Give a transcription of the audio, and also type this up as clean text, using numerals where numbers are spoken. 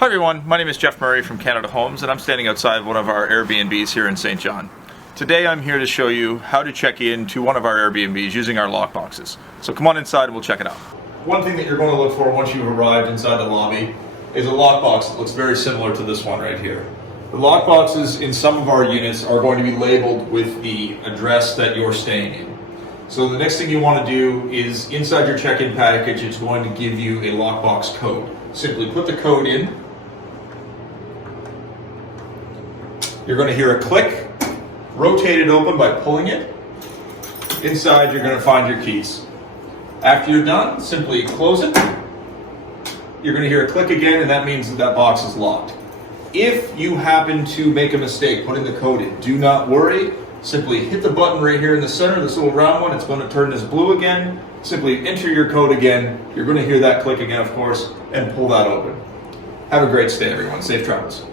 Hi everyone, my name is Jeff Murray from Canada Homes and I'm standing outside one of our Airbnbs here in St. John. Today I'm here to show you how to check in to one of our Airbnbs using our lockboxes. So come on inside and we'll check it out. One thing that you're going to look for once you've arrived inside the lobby is a lockbox that looks very similar to this one right here. The lockboxes in some of our units are going to be labeled with the address that you're staying in. So the next thing you want to do is inside your check-in package, it's going to give you a lockbox code. Simply put the code in. You're going to hear a click, rotate it open by pulling it. Inside you're going to find your keys. After you're done, simply close it. You're going to hear a click again and that means that that box is locked. If you happen to make a mistake putting the code in, do not worry. Simply hit the button right here in the center, this little round one, it's going to turn this blue again. Simply enter your code again. You're going to hear that click again, of course, and pull that open. Have a great stay, everyone. Safe travels.